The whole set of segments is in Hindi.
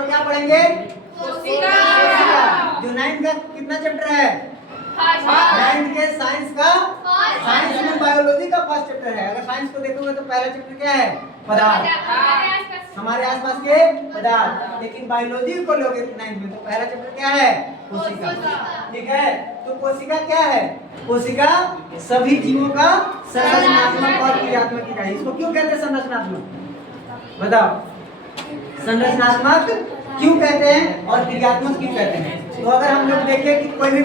लोग क्या पढ़ेंगे? कोशिका। जो 9th का कितना चैप्टर है? 9th के साइंस का, साइंस में बायोलॉजी का फर्स्ट चैप्टर है। अगर साइंस को देखोगे तो पहला चैप्टर क्या है? पदार्थ, हमारे आसपास के पदार्थ। लेकिन बायोलॉजी को लोगे 9th में तो पहला चैप्टर क्या है? कोशिका। ठीक है, तो कोशिका क्या है? कोशिका सभी जीवों का संरचनात्मक और क्रियात्मक इकाई। इसको क्यों कहते हैं संरचनात्मक? बताओ, संरचनात्मक क्यों कहते हैं और क्रियात्मक क्यों कहते हैं? तो अगर हम लोग देखें कि कोई भी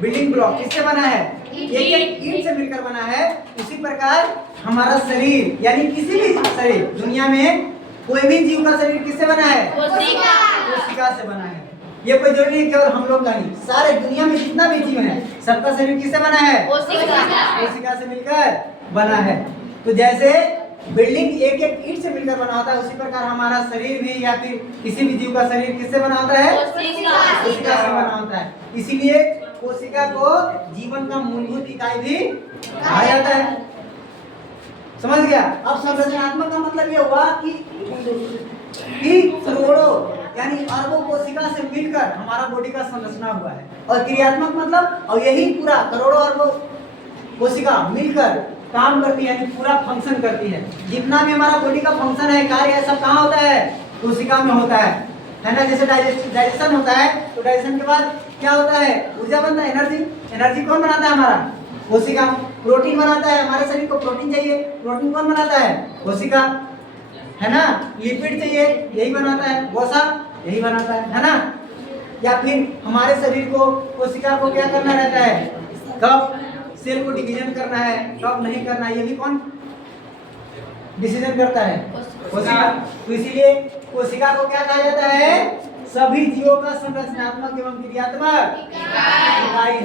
बिल्डिंग ब्लॉक किससे बना है? एक ईंट से मिलकर बना है। उसी प्रकार हमारा शरीर, यानी किसी भी शरीर, दुनिया में कोई भी जीव का शरीर किससे बना है? कोशिका से बना है। ये कोई जरूरी नहीं केवल हम लोग का नहीं, सारे दुनिया में जितना भी जीव है सबका शरीर किससे बना है? कोशिका से मिलकर बना है। तो जैसे बिल्डिंग एक ईंट से मिलकर बना होता है, उसी प्रकार हमारा शरीर भी या फिर किसी भी जीव का शरीर किससे बना होता है? कोशिका से बना होता है। इसीलिए कोशिका को जीवन का मूलभूत इकाई भी कहा जाता है। समझ गया? अब संरचनात्मक का मतलब ये हुआ कि करोड़ों यानी अरबों कोशिका से मिलकर हमारा बॉडी का संरचना हुआ है। और क्रियात्मक मतलब, और यही पूरा करोड़ों अरबों कोशिका मिलकर काम करती है, यानी पूरा फंक्शन करती है। जितना भी हमारा बॉडी का फंक्शन है, कार्य है, सब कहाँ होता है? कोशिका में होता है ना। जैसे डाइजेशन होता है तो डाइजेशन के बाद क्या होता है? ऊर्जा बनता है, एनर्जी कौन बनाता है? हमारा कोशिका। प्रोटीन बनाता है, हमारे शरीर को प्रोटीन चाहिए, प्रोटीन कौन बनाता है? कोशिका, है ना। लिपिड चाहिए, यही बनाता है। वसा, यही बनाता है ना। या फिर हमारे शरीर को, कोशिका को क्या करना रहता है? कब सेल को डिवीजन करना है, कब नहीं करना है, ये भी कौन डिसीजन करता है? कोशिका। तो इसीलिए कोशिका को क्या कहा जाता है? सभी जीवों का संरचनात्मक एवं क्रियात्मक इकाई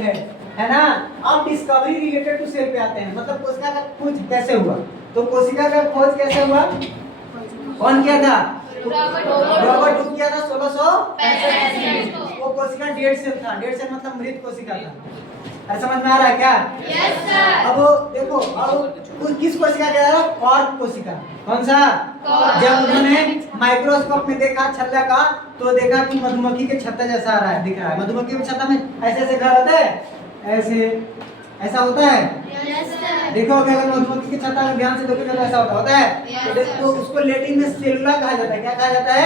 है ना। अब डिस्कवरी रिलेटेड टू सेल पे आते हैं, मतलब कोशिका का खोज कैसे हुआ? तो कोशिका का खोज कैसे हुआ? कौन किया था? रॉबर्ट हुक किया था 1665 में। वो कोशिका डेड सेल था। डेड सेल मतलब मृत कोशिका था। समझ में आ रहा है क्या? Yes sir. अब देखो, अब किस कोशिका कह रहा? कॉर्क कोशिका। कौन सा? जब उन्होंने माइक्रोस्कोप में देखा छल्ला का, तो देखा कि मधुमक्खी के छत्ता जैसा आ रहा है, दिख रहा है। मधुमक्खी के छत्ता में ऐसे ऐसे घर होते हैं, ऐसा होता है। Yes sir. देखो अगर मधुमक्खी के छत्ता में ध्यान से देखोगे तो ऐसा होता है। तो उसको लैटिन में सेलुला कहा जाता है। क्या कहा जाता है?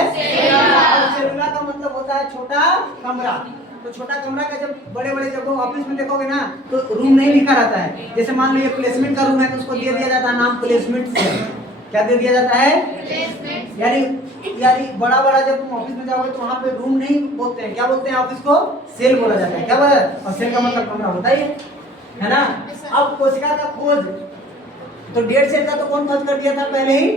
सेलुला का मतलब होता है छोटा कमरा। तो छोटा कमरा का जब बड़े बड़े जब ऑफिस में देखोगे ना, तो रूम नहीं लिखा रहता है। जैसे मान लो ये प्लेसमेंट का रूम है, तो उसको दे दिया जाता है नाम प्लेसमेंट सेल। क्या दे दिया जाता है? यानी बड़ा जब तुम ऑफिस में जाओगे तो वहाँ पे रूम नहीं बोलते हैं, क्या बोलते हैं? ऑफिस को सेल बोला जाता है। क्या बोला? और सेल का मतलब कमरा होता है ना। अब कोशिका का खोज, तो डेड सेल का तो कौन खोज कर दिया था पहले ही?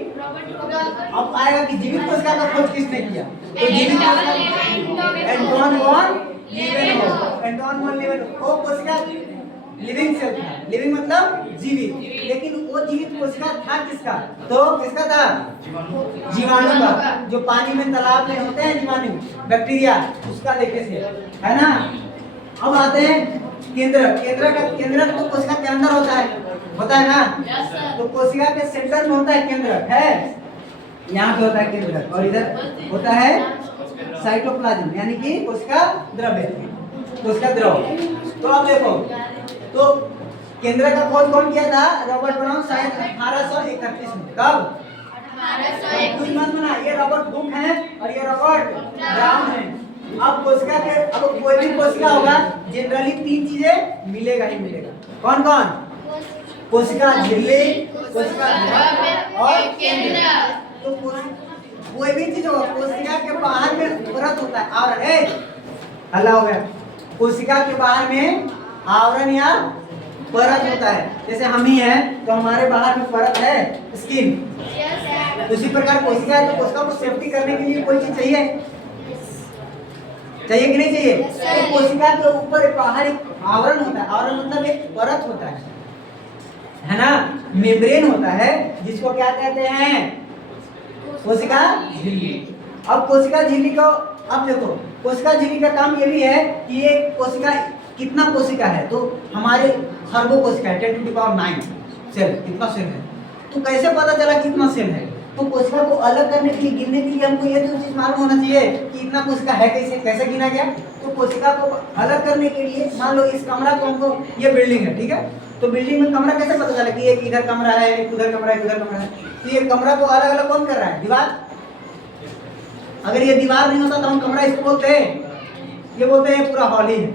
अब आएगा कि जीवित कोशिका का खोज किसने किया? तो जीवित कोशिका एंटोन वॉन लीवेनहॉफ। वो कोशिका लिविंग सेल था। लिविंग मतलब जीवित, लेकिन वो जीवित कोशिका था किसका? तो किसका था? जीवाणु का। जो पानी में तालाब में होते हैं जीवाणु, बैक्टीरिया, उसका देखे से, है ना। अब आते हैं केंद्र तो कोशिका के अंदर होता है ना। तो कोशिका के सेंटर में होता है केंद्र, है यहाँ पे होता है केंद्र, और इधर होता है साइटोप्लाज्म, यानी कि कोशिका द्रव्य, कोशिका द्रव। तो अब देखो, तो केंद्र का खोज कौन किया था? रॉबर्ट ब्राउन, शायद 1831 में। कब? 1831। कुछ मत बना, ये रॉबर्ट हुक है और ये रॉबर्ट ब्राउन है। अब कोशिका के, अब कोई भी कोशिका होगा, जनरली 3 चीजें मिलेगा ही मिलेगा। कौन कौन? कोशिका झिल्ली, कोशिका द्रव्य और केंद्र। तो कोई भी चीज होगा, कोशिका के बाहर में परत होता है, आवरण। हल्ला हो गया। कोशिका के बाहर में आवरण या परत होता है। जैसे हम ही हैं तो हमारे बाहर में परत है, स्किन। उसी प्रकार कोशिका है, तो कोशिका को सेफ्टी करने के लिए कोई चीज चाहिए कि नहीं चाहिए? तो कोशिका के ऊपर बाहर एक आवरण होता है। आवरण मतलब एक परत होता है ना, मेम्ब्रेन होता है, जिसको क्या कहते हैं? कोशिका झिल्ली। अब कोशिका झिल्ली को, अब देखो, कोशिका झिल्ली का काम ये भी है कि ये कोशिका, कितना कोशिका है? तो हमारे खरबों कोशिका है, 10 to the power 9 सेल, कितना सेल है? तो कैसे पता चला कितना सेल है? तो कोशिका को अलग करने के लिए, गिनने के लिए हमको ये तो चीज मालूम होना चाहिए कि इतना कोशिका है, कैसे कैसे गिना गया। तो कोशिका को अलग करने के लिए मान लो इस कमरा को हमको, ये बिल्डिंग है, ठीक है, तो बिल्डिंग में कमरा कैसे पता चला कि एक इधर कमरा है, एक उधर कमरा है, उधर कमरा है। तो ये कमरा को अलग अलग कौन कर रहा है? दीवार। अगर ये दीवार नहीं होता तो हम कमरा इसको बोलते हैं, ये बोलते हैं पूरा हॉल ही है।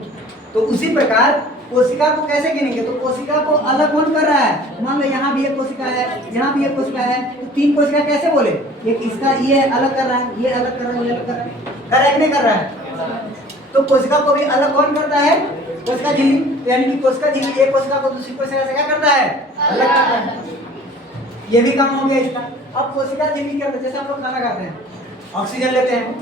तो उसी प्रकार कोशिका को कैसे गिनेंगे? तो कोशिका को अलग कौन कर रहा है? मान लो यहाँ भी एक कोशिका है, यहाँ भी एक कोशिका है, तो तीन कोशिका कैसे बोले? एक इसका ये अलग कर रहा है, ये अलग कर रहा है, ये अलग कर रहा है, कर रहा है कि नहीं कर रहा है? तो कोशिका को भी अलग कौन करता है? कोशिका झिल्ली। तो यानी कि कोशिका झिल्ली एक कोशिका को दूसरी कोशिका से क्या करता है? अलग करता है। ये भी काम हो गया इसका। अब कोशिका झिल्ली क्या होता है? जैसे हम लोग खाना खाते हैं, ऑक्सीजन लेते हैं,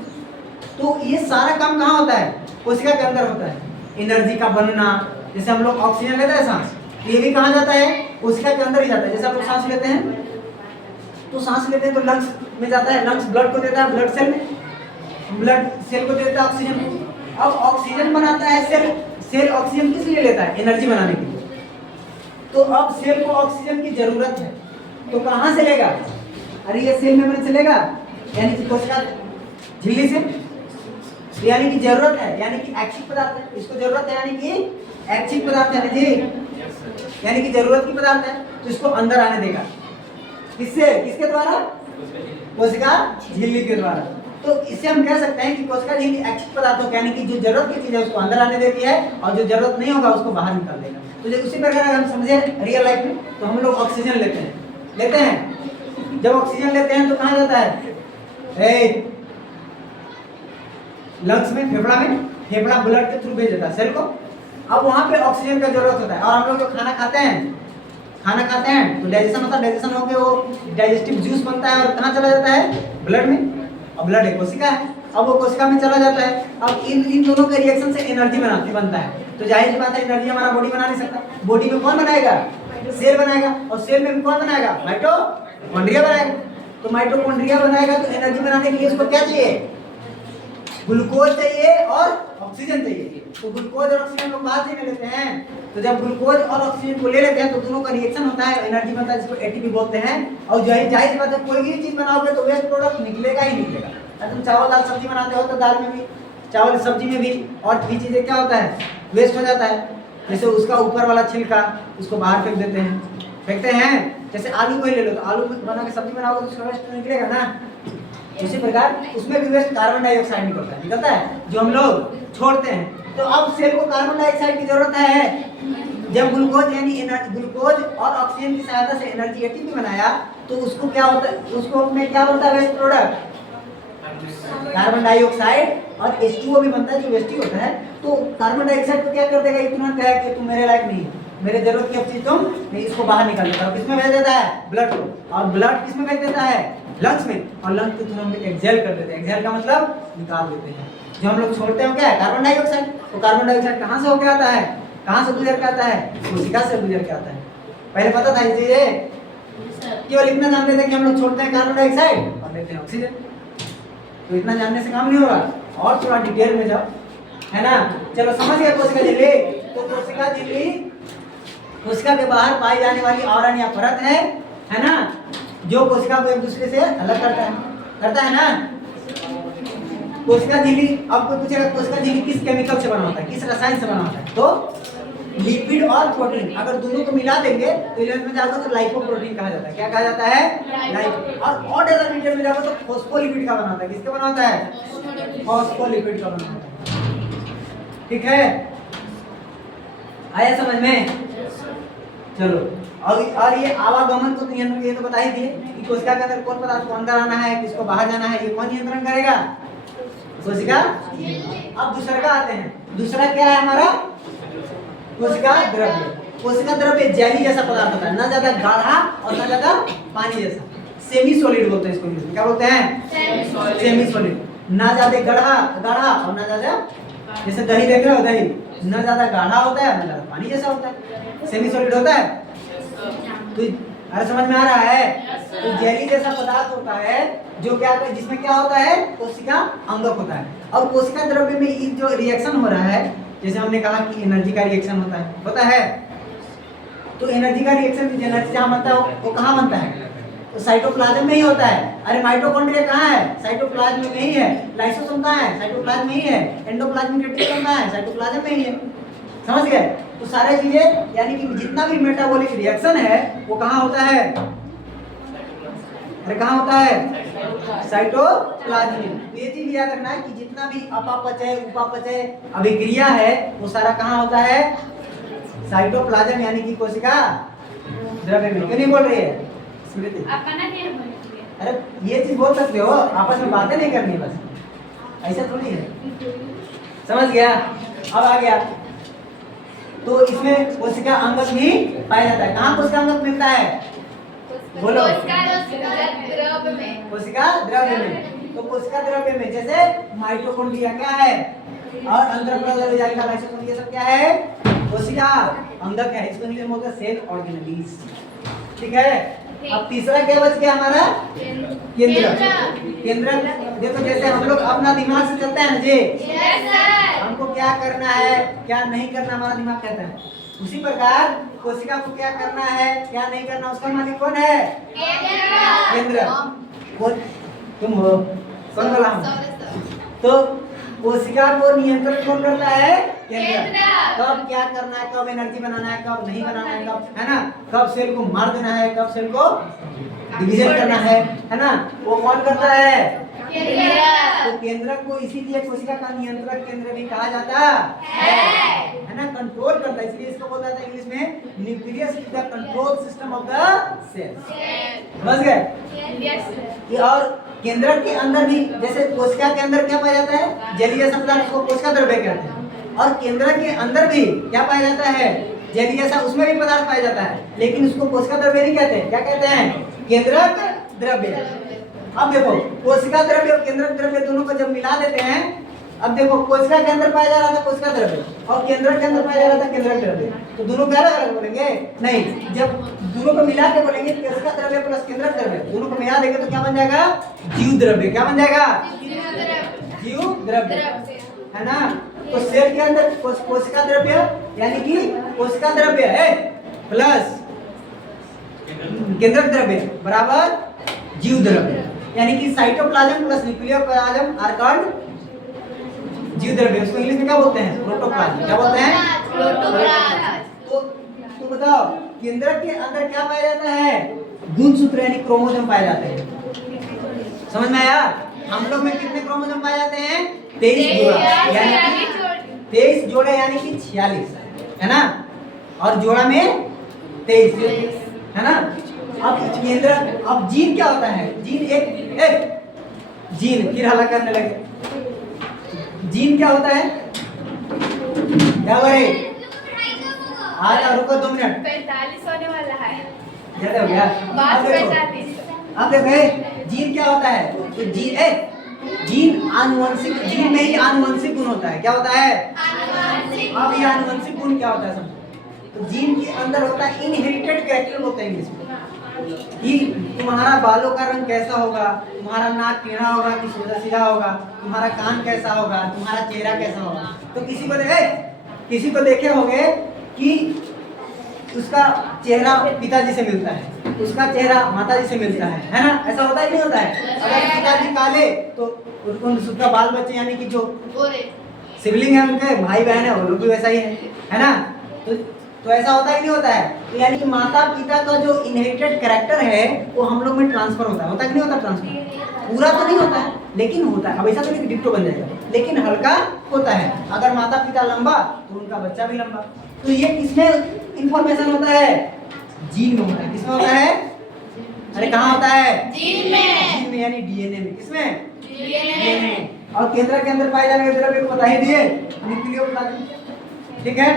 तो ये सारा काम कहाँ होता है? कोशिका के अंदर होता है। एनर्जी का बनना, जैसे हम लोग ऑक्सीजन लेते हैं सांस, ये भी कहाँ जाता है? कोशिका के अंदर ही जाता है। जैसे हम लोग सांस लेते हैं, तो सांस लेते हैं तो लंग्स में जाता है, लंग्स ब्लड को देता है, ब्लड सेल में, ब्लड सेल को देता है ऑक्सीजन को। अब ऑक्सीजन बनाता है सेल, सेल ऑक्सीजन किस लिए लेता है? एनर्जी बनाने के लिए। तो अब सेल को ऑक्सीजन की जरूरत है, तो कहाँ से लेगा? अरे ये सेल मेम्ब्रेन से लेगा, यानी कि कोशिका झिल्ली से। यानी कि जरूरत है, यानी कि ऐच्छिक पदार्थ है, इसको जरूरत है, यानी कि ऐच्छिक पदार्थ है जी, यानी कि जरूरत की पदार्थ है, तो इसको अंदर आने देगा। किससे? किसके द्वारा? कोशिका झिल्ली के द्वारा। तो इससे हम कह सकते हैं कि कोशिका झिल्ली ऐच्छिक पदार्थों, यानी कि जो जरूरत की चीज है उसको अंदर आने देती है, और जो जरूरत नहीं होगा उसको बाहर निकाल देगा। तो जब उसी प्रकार हम समझे रियल लाइफ में, तो हम लोग ऑक्सीजन लेते हैं, जब ऑक्सीजन लेते हैं तो कहाँ जाता है? लंग्स में, फेफड़ा में, फेफड़ा ब्लड के थ्रू भेज देता है सेल को। अब वहाँ पे ऑक्सीजन का जरूरत होता है। और हम लोग जो खाना खाते हैं तो डाइजेशन होता है, डाइजेशन होकर वो डाइजेस्टिव जूस बनता है और कहाँ चला जाता है? ब्लड में। और ब्लड एक कोशिका है, अब वो कोशिका में चला जाता है। अब इन दोनों के रिएक्शन से एनर्जी बनता है। तो जाहिर सी बात है एनर्जी हमारा बॉडी बना नहीं सकता। बॉडी में कौन बनाएगा? सेल बनाएगा। और सेल में कौन बनाएगा? माइटोकॉन्ड्रिया बनाएगा। तो माइटोकॉन्ड्रिया बनाएगा तो एनर्जी बनाने के लिए उसको क्या चाहिए? ग्लूकोज चाहिए और ऑक्सीजन चाहिए। तो ग्लूकोज और ऑक्सीजन लोग बाहर से लेते हैं। तो जब ग्लूकोज और ऑक्सीजन को ले लेते हैं तो दोनों का रिएक्शन होता है, एनर्जी बनता है, जिसको एटीपी बोलते हैं। और जाहिर बात है कोई भी चीज बनाओगे तो वेस्ट प्रोडक्ट निकलेगा ही निकलेगा। अगर तुम चावल दाल सब्जी बनाते हो तो दाल में भी, चावल सब्जी में भी, और भी चीजें क्या होता है? वेस्ट हो जाता है। जैसे उसका ऊपर वाला छिलका उसको बाहर फेंक देते हैं, फेंकते हैं। जैसे आलू को ही ले लो, तो आलू बना के सब्जी बनाओगे तो उसका वेस्ट निकलेगा ना। इसी प्रकार उसमें भी वेस्ट कार्बन डाइऑक्साइड निकलता है जो हम लोग छोड़ते हैं। तो अब सेल को कार्बन डाइऑक्साइड की जरूरत है। जब ग्लूकोज यानी ग्लूकोज और ऑक्सीजन की सहायता से एनर्जी एटीपी बनाया तो उसको क्या होता है? उसको में क्या बनता है? वेस्ट प्रोडक्ट कार्बन डाइऑक्साइड और H2O भी बनता है जो वेस्ट ही होता है। तो कार्बन डाइऑक्साइड को क्या कर देगा? इतना कहे कि तुम मेरे लायक नहीं है, मेरे जरूरत की अब चीज तुम नहीं, इसको बाहर निकाल देता है। किसमें भेज देता है? ब्लड को। और ब्लड किसमें भेज देता है? लंग्स में। और लंग्स के थ्रू हम एक्सहेल कर देते हैं। एक्सहेल का मतलब निकाल देते हैं। जो हम लोग छोड़ते हैं क्या है? Carbon dioxide. तो कार्बन डाइऑक्साइड कहाँ से होकर आता है? कहाँ से गुजर के आता है? कोशिका से गुजर के आता है। पहले पता था ये, केवल इतना जानते थे कि हम लोग छोड़ते हैं कार्बन डाइऑक्साइड और लेते हैं ऑक्सीजन। तो इतना जानने से काम नहीं होगा, और थोड़ा डिटेल में जाओ, है ना। चलो समझ गए कोशिका झिल्ली। तो कोशिका झिल्ली कोशिका के बाहर पाई जाने वाली आवरण या परत है ना, जो कोशिका को एक दूसरे से अलग करता है ना। कोशिका झिल्ली, अब कोई पूछेगा कोशिका झिल्ली किस केमिकल से बना होता है, किस रसायन से बना होता है? तो लिपिड और प्रोटीन, अगर दोनों को मिला देंगे तो 11th में जाओगे तो लाइपोप्रोटीन कहा जाता है। क्या कहा जाता है? लाइपो। और ऑड एलिमेंट में जाओगे तो फॉस्फोलिपिड का बना होता है। किसका बना होता है? फॉस्फोलिपिड का बना होता है। ठीक है, आया समझ में? चलो, और ये आवागमन को नियंत्रण, ये तो बता ही दिए कि कोशिका के अंदर कौन पदार्थ को अंदर आना है, किसको बाहर जाना है, ये कौन नियंत्रण करेगा? कोशिका। अब दूसरा आते हैं। दूसरा क्या है हमारा? कोशिका द्रव्य। कोशिका द्रव्य जेली जैसा पदार्थ होता है, ना ज्यादा गाढ़ा और ना ज्यादा पानी जैसा। सेमी सॉलिड बोलते हैं इसको, क्या बोलते हैं? Semi solid. ना ज्यादा गाढ़ा और ना ज्यादा, जैसे दही देख रहे हो, दही ना ज्यादा गाढ़ा होता है ना ज्यादा पानी जैसा होता है, सेमी सॉलिड होता है। तो अरे समझ में आ रहा है? तो जेली जैसा पदार्थ होता है जो क्या, जिसमें क्या होता है? कोशिका अंगक होता है। और कोशिका द्रव्य में ये जो रिएक्शन हो रहा है, जैसे हमने कहा कि एनर्जी का रिएक्शन होता है। तो एनर्जी का रिएक्शन, एनर्जी जहाँ बनता है वो कहाँ बनता है? तो साइटोप्लाज्म में ही होता है। अरे माइटोकॉन्ड्रिया कहाँ है? साइटोप्लाज्म में ही है। लाइसोसोम कहाँ है? साइटोप्लाज्म में ही है। एंडोप्लाज्मिक रेटिकुलम कहाँ है? साइटोप्लाज्म में ही है। समझ गए? तो सारे चीजें यानी कि जितना भी मेटाबॉलिक रिएक्शन है वो कहाँ होता है? अरे कहाँ होता है? साइटोप्लाज्म में। ये चीज याद रखना है कि जितना भी अपापचय उपापचय अभिक्रिया है वो सारा कहाँ होता है? साइटोप्लाज्म यानी कि कोशिका द्रव्य में। क्यों नहीं बोल रही है स्मृति? अरे ये चीज बोल सकते हो, आपस में बातें नहीं करनी, बस ऐसा थोड़ी है। समझ गया? अब आ गया तो इसमें कोशिका अंगक भी पाया जाता है। कहाँ कोशिका अंगक मिलता है? बोलो। कोशिका द्रव्य में। तो कोशिका द्रव्य में जैसे माइटोकॉन्ड्रिया क्या है और अंतरप्राज्य लाइसोसोम ये सब क्या है? कोशिका अंगक है। इसको इंग्लिश में बोलते हैं सेल ऑर्गेनेलिस। ठीक है? अब तीसरा क्या बच गया हमारा? केंद्र। केंद्र देखो जैसे हम लोग अपना दिमाग से चलते हैं ना जी, हमको क्या करना है क्या नहीं करना हमारा दिमाग कहता है, उसी प्रकार कोशिका को क्या करना है क्या नहीं करना उसका मालिक कौन है? केंद्र। तुम हो? कौन बोला हम? तो कोशिका को नियंत्रण कौन करता है? केंद्र। कब क्या करना है, कब एनर्जी बनाना है, कब नहीं बनाना है, कब है ना, कब सेल को मार देना है, कब सेल को डिवीजन करना है ना, वो कौन करता है? तो केंद्र को इसीलिए कोशिका का नियंत्रक केंद्र भी कहा जाता है ना, कंट्रोल करता है। इसलिए इसको बोला जाता है इंग्लिश में nucleus is the control system of the cell. समझ गए? और केंद्र के अंदर भी जैसे कोशिका के अंदर क्या पाया जाता है? जलीय पदार्थ, उसको कोशिका द्रव्य कहते हैं। और केंद्र के अंदर भी क्या पाया जाता है? जलीय सा, उसमें भी पदार्थ पाया जाता है, लेकिन उसको कोशिका द्रव्य नहीं कहते। क्या कहते हैं? केंद्रक द्रव्य। अब देखो कोशिका द्रव्य और केंद्रक द्रव्य दोनों को जब मिला देते हैं, अब देखो कोशिका के अंदर पाया जा रहा था कोशिका द्रव्य और केंद्र के अंदर पाया जा रहा था केंद्रक द्रव्य, तो दोनों को अलग अलग बोलेंगे? नहीं, जब दोनों को मिला के बोलेंगे कोशिका द्रव्य प्लस केंद्रक द्रव्य, दोनों को मिला देंगे तो क्या बन जाएगा? जीव द्रव्य। क्या बन जाएगा? जीव द्रव्य, है ना। तो सेल के अंदर कोशिका द्रव्य यानी कि कोशिका द्रव्य है प्लस केंद्रक द्रव्य बराबर जीव द्रव्य, यानी कि cytoplasm plus nucleoplasm are called जीव द्रव्य। उसको इंग्लिश में क्या बोलते हैं? प्रोटोप्लाज्म। क्या बोलते हैं? प्रोटोप्लाज्म। तो बताओ केंद्रक के अंदर क्या पाया जाता है? गुणसूत्र यानी क्रोमोसोम पाए जाते हैं। समझ में आया? हम लोग में कितने क्रोमोसोम पाए जाते हैं? 23 जोड़ा, यानी 23 जोड़े यानी कि 46, है ना, और जोड़ा में 23, है ना। अब केंद्र, अब जीन क्या होता है? जीन एक जीन फिर हल्ला करने लगे। जीन क्या होता है? क्या बोले? आज रुको 2 मिनट, 45 होने वाला है। ज्यादा हो गया। अब देखो जीन क्या होता है? तो जीन आनुवंशिक, जीन में ही आनुवंशिक गुण होता है। क्या होता है? अब ये आनुवंशिक गुण क्या होता है समझो। तो जीन के अंदर होता है इनहेरिटेड कैरेक्टर बोलते हैं इंग्लिश में, कि तुम्हारा बालों का रंग कैसा होगा, तुम्हारा नाक टेढ़ा होगा कि सीधा होगा, तुम्हारा कान कैसा होगा, तुम्हारा चेहरा कैसा होगा। तो किसी को देखे होंगे कि उसका चेहरा पिताजी से मिलता है, उसका चेहरा माताजी से मिलता है ना, ऐसा होता है नहीं होता है? अगर पिताजी काले तो उसका बाल बच्चे यानी कि जो सिबलिंग है उनके भाई बहन है वो लोग भी वैसा ही है ना। तो ऐसा होता है नहीं होता है? तो यानी कि माता पिता का जो इनहेरिटेड कैरेक्टर है वो हम लोग में ट्रांसफर होता है कि नहीं होता? ट्रांसफर पूरा तो नहीं होता है लेकिन होता है। अब ऐसा तो नहीं डिट्टो बन जाएगा, लेकिन हल्का होता है। अगर माता पिता लंबा तो उनका बच्चा भी लंबा। तो ये किसमें इंफॉर्मेशन होता है? जीन में होता है। किसमें होता है? अरे कहाँ होता है? जीन में यानी डीएनए में। किसमें? डीएनए। और केंद्र के अंदर पाए जाने वाले द्रव्य को बता ही दिए, न्यूक्लियोप्लाज्म। ठीक है,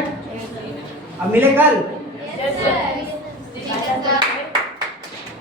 अब मिले कल।